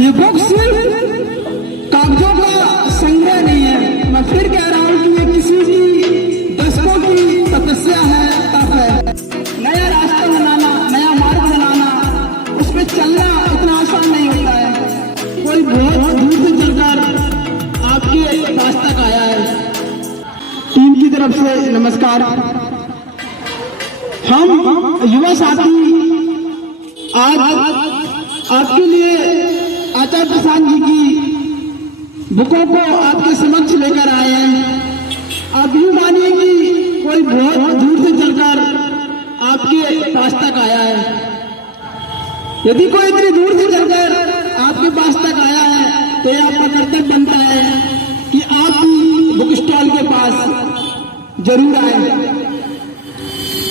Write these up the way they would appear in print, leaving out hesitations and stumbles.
ये बुक सिर्फ कागजों का संग्रह नहीं है। मैं फिर कह रहा हूँ कि ये किसी की दशकों की तपस्या है, तप है। नया रास्ता बनाना, नया मार्ग बनाना, उस पर चलना इतना आसान नहीं होता है। कोई बहुत दूर से चलकर आपके पास तक आया है। टीम की तरफ से नमस्कार। हम युवा साथी आज आपके लिए आचार्य प्रसाद जी की बुकों को आपके समक्ष लेकर आए हैं। आप यूं मानिए कि कोई बहुत दूर से चलकर आपके पास तक आया है। यदि कोई इतनी दूर से चलकर आपके पास तक आया है तो यह आपका कर्तव्य बनता है कि आप भी बुक स्टॉल के पास जरूर आए।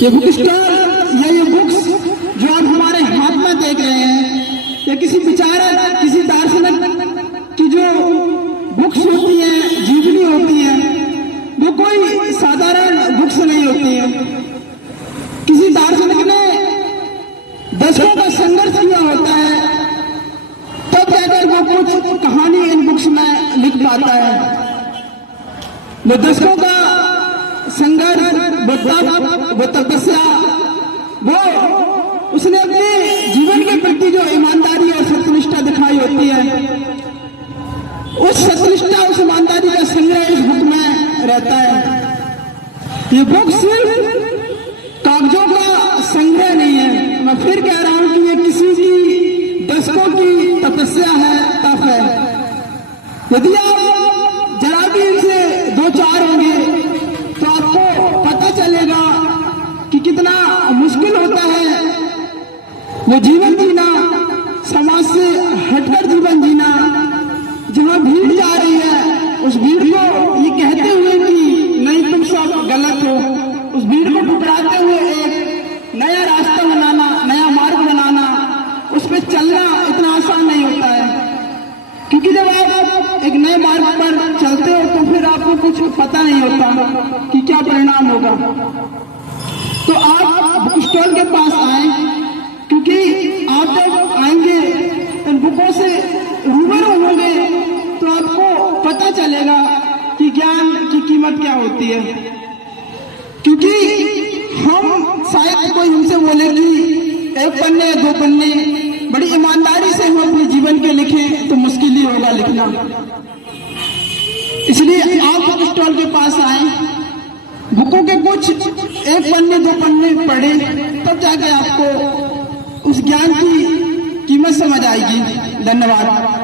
ये बुक स्टॉल या ये बुक्स जो आप हमारे हाथ में देख रहे हैं, या किसी विचारक, किसी दार्शनिक की जो बुक्स होती हैं, जीवनी होती है, वो कोई साधारण बुक्स नहीं होती है। किसी दार्शनिक ने दशकों का संघर्ष किया होता है, तब जाकर वो कुछ कहानी इन बुक्स में लिख पाता है। वो दशकों का संघर्ष, वो तपस्या, वो उसने अपने जीवन के प्रति जो ईमानदारी और सत्यनिष्ठा दिखाई होती है, उस सत्यनिष्ठा, उस ईमानदारी का संग्रह इस बुक में रहता है। ये बुक सिर्फ कागजों का संग्रह नहीं है। मैं फिर कह रहा हूं कि ये किसी की दशकों की तपस्या है, तप है। यदि आप जरा भी इनसे दो चार होंगे तो आपको पता चलेगा कि कितना मुश्किल होता है वो जीवन जीना, समाज से हटकर जीवन जीना। जहां भीड़ जा रही है, उस भीड़ को ये कहते हुए कि नहीं तुम सब गलत हो, उस भीड़ को ठुकराते हुए एक नया रास्ता बनाना, नया मार्ग बनाना, उस पर चलना इतना आसान नहीं होता है। क्योंकि जब आप एक नए मार्ग पर चलते हो तो फिर आपको कुछ पता नहीं होता कि क्या परिणाम होगा। तो आप बुक स्टॉल के पास आए, क्योंकि आप जब आएंगे, इन बुकों से रूबरू होंगे तो आपको पता चलेगा कि ज्ञान की कीमत क्या होती है। क्योंकि हम शायद कोई हमसे बोले कि एक पन्ने, दो पन्ने बड़ी ईमानदारी से हम अपने जीवन के लिखें तो मुश्किल ही होगा लिखना। इसलिए आप बुक स्टॉल के पास आए, बुकों के कुछ एक पन्ने, दो पन्ने पढ़े, तब जाके आपको उस ज्ञान की कीमत समझ आएगी। धन्यवाद।